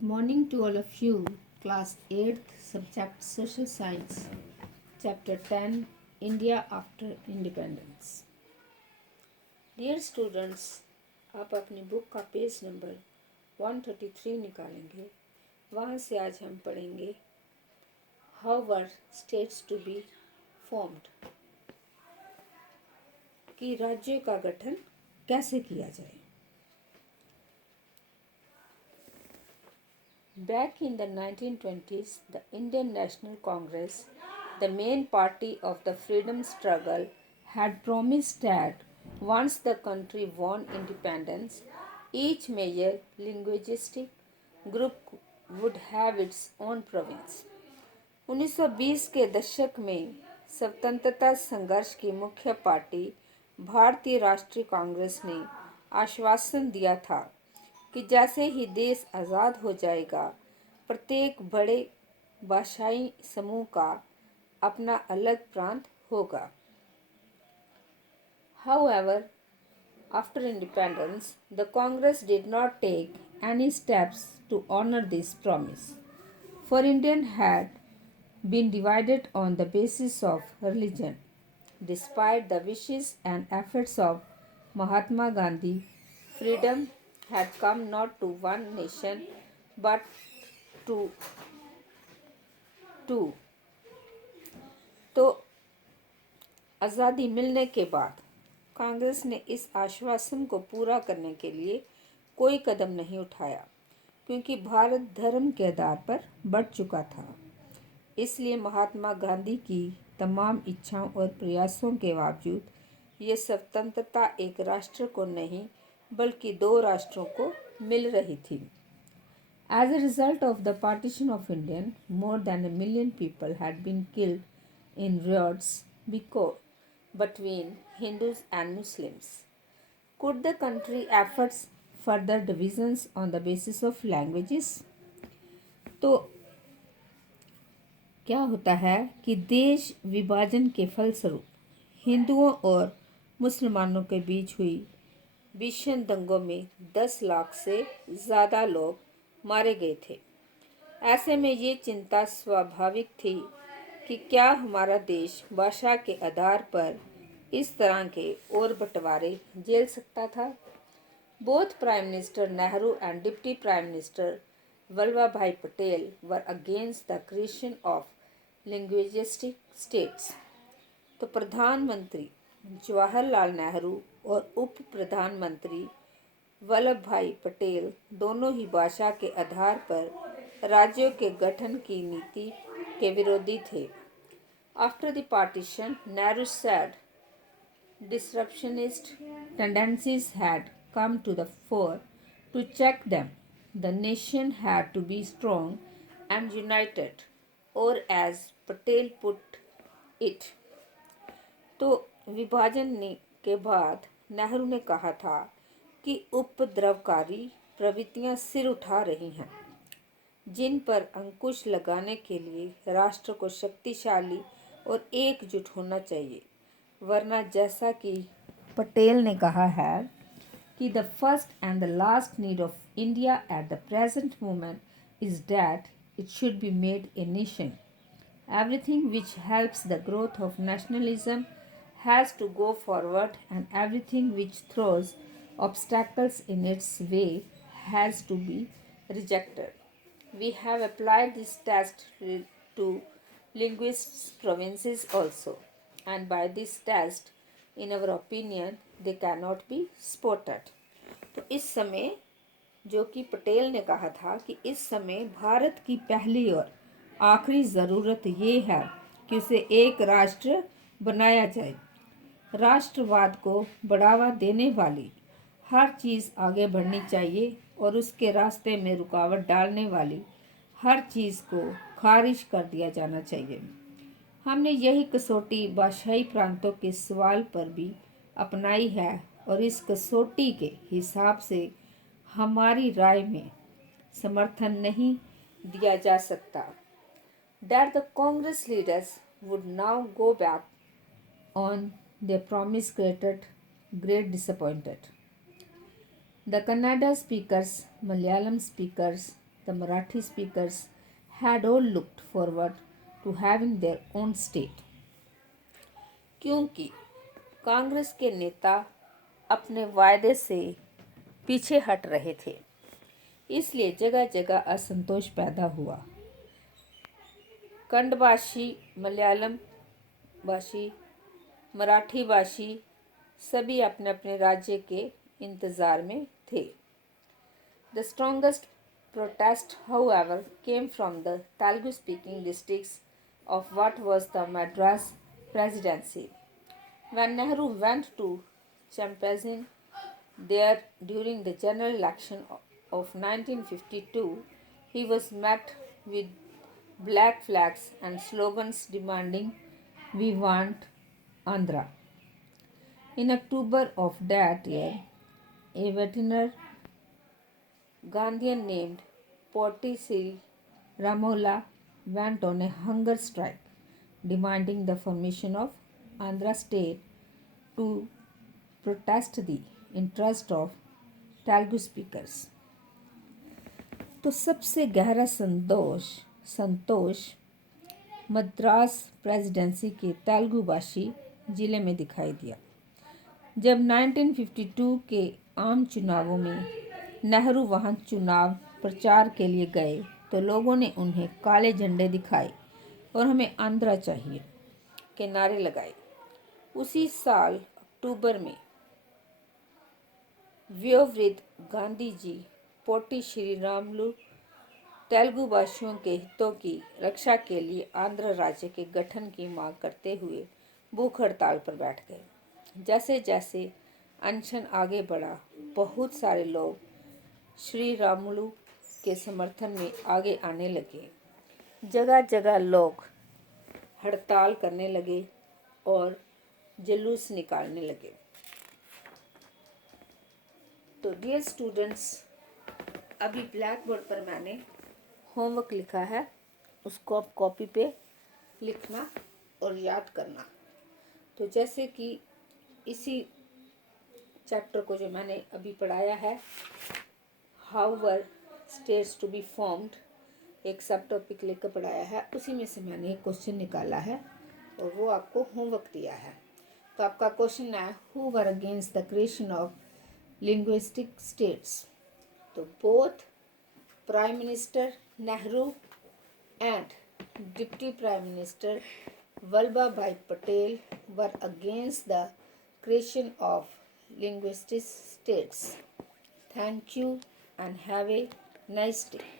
Good morning to all of you. Class 8th, Subject Social Science, Chapter 10, India after Independence. Dear students, आप अपनी book का page number 133 निकालेंगे। वहाँ से आज हम पढ़ेंगे How were states to be formed, कि राज्यों का गठन कैसे किया जाए। Back in the 1920s, the Indian National Congress, the main party of the freedom struggle, had promised that once the country won independence, each major linguistic group would have its own province. 1920 के दशक में स्वतंत्रता संघर्ष की मुख्य party भारतीय राष्ट्रीय कांग्रेस ने आश्वासन दिया था कि जैसे ही देश आज़ाद हो जाएगा, प्रत्येक बड़े भाषाई समूह का अपना अलग प्रांत होगा। However, after independence, the Congress did not take any steps to honor this promise, for India had been divided on the basis of religion. Despite the wishes and efforts of Mahatma Gandhi, freedom had come not to one nation but to two. तो आज़ादी मिलने के बाद कांग्रेस ने इस आश्वासन को पूरा करने के लिए कोई कदम नहीं उठाया, क्योंकि भारत धर्म के आधार पर बढ़ चुका था। इसलिए महात्मा गांधी की तमाम इच्छाओं और प्रयासों के बावजूद ये स्वतंत्रता एक राष्ट्र को नहीं बल्कि दो राष्ट्रों को मिल रही थी। As a result of the partition of India, more than 1 million people had been killed in riots between Hindus and Muslims. Could the country afford further divisions on the basis of languages? तो क्या होता है कि देश विभाजन के फलस्वरूप हिंदुओं और मुसलमानों के बीच हुई भीषण दंगों में 10 लाख से ज़्यादा लोग मारे गए थे। ऐसे में ये चिंता स्वाभाविक थी कि क्या हमारा देश भाषा के आधार पर इस तरह के और बंटवारे झेल सकता था। Both Prime Minister Nehru and Deputy Prime Minister Vallabhbhai Patel were against the creation of linguistic states. तो प्रधानमंत्री जवाहरलाल नेहरू और उप प्रधानमंत्री वल्लभ भाई पटेल दोनों ही भाषा के आधार पर राज्यों के गठन की नीति के विरोधी थे। After the partition, Nehru said disruptionist tendencies had come to the fore. To check them, the nation had to be strong and united, or as Patel put it. तो विभाजन के बाद नेहरू ने कहा था कि उपद्रवकारी प्रवृत्तियां सिर उठा रही हैं, जिन पर अंकुश लगाने के लिए राष्ट्र को शक्तिशाली और एकजुट होना चाहिए, वरना जैसा कि पटेल ने कहा है कि the first and the last need of India at the present moment is that it should be made a nation. Everything which helps the growth of nationalism has to go forward, and everything which throws obstacles in its way has to be rejected. We have applied this test to linguists provinces also, and by this test, in our opinion, they cannot be spotted. तो इस समय जो कि पटेल ने कहा था कि इस समय भारत की पहली और आखिरी ज़रूरत ये है कि उसे एक राष्ट्र बनाया जाए। राष्ट्रवाद को बढ़ावा देने वाली हर चीज़ आगे बढ़नी चाहिए और उसके रास्ते में रुकावट डालने वाली हर चीज़ को खारिज कर दिया जाना चाहिए। हमने यही कसौटी भाषाई प्रांतों के सवाल पर भी अपनाई है और इस कसौटी के हिसाब से हमारी राय में समर्थन नहीं दिया जा सकता। That the Congress leaders would now go back on their promise created great disappointed. The Kannada speakers, Malayalam speakers, the Marathi speakers had all looked forward to having their own state. क्योंकि कांग्रेस के नेता अपने वायदे से पीछे हट रहे थे, इसलिए जगह जगह असंतोष पैदा हुआ। कंडभाषी, मलयालम भाषी, मराठी भाषी सभी अपने अपने राज्य के इंतज़ार में थे। The strongest protest, however, came from the Telugu-speaking districts of what was the Madras Presidency. When Nehru went to campaign there during the general election of 1952, he was met with black flags and slogans demanding, "We want Andhra." In October of that year, a veteran Gandhian named Potti Ramola went on a hunger strike, demanding the formation of Andhra state to protest the interest of Telugu speakers. तो सबसे गहरा संतोष Madras presidency के तेलुगु भाषी जिले में दिखाई दिया, जब 1952 के आम चुनावों में नेहरू वहां चुनाव प्रचार के लिए गए तो लोगों ने उन्हें काले झंडे दिखाए और हमें आंध्रा चाहिए के नारे लगाए। उसी साल अक्टूबर में वयोवृद्ध गांधी जी पोटी श्रीरामुलु तेलुगु भाषियों के हितों की रक्षा के लिए आंध्र राज्य के गठन की मांग करते हुए भूख हड़ताल पर बैठ गए। जैसे जैसे अनशन आगे बढ़ा, बहुत सारे लोग श्री रामुलु के समर्थन में आगे आने लगे। जगह जगह लोग हड़ताल करने लगे और जुलूस निकालने लगे। तो डियर स्टूडेंट्स, अभी ब्लैक बोर्ड पर मैंने होमवर्क लिखा है, उसको आप कॉपी पे लिखना और याद करना। तो जैसे कि इसी चैप्टर को जो मैंने अभी पढ़ाया है, how were states to be formed, एक सब टॉपिक लेकर पढ़ाया है, उसी में से मैंने एक क्वेश्चन निकाला है और वो आपको होमवर्क दिया है। तो आपका क्वेश्चन है, who were against the creation of linguistic states. तो both prime minister Nehru and Deputy Prime Minister Vallabhbhai Patel were against the creation of linguistic states. Thank you and have a nice day.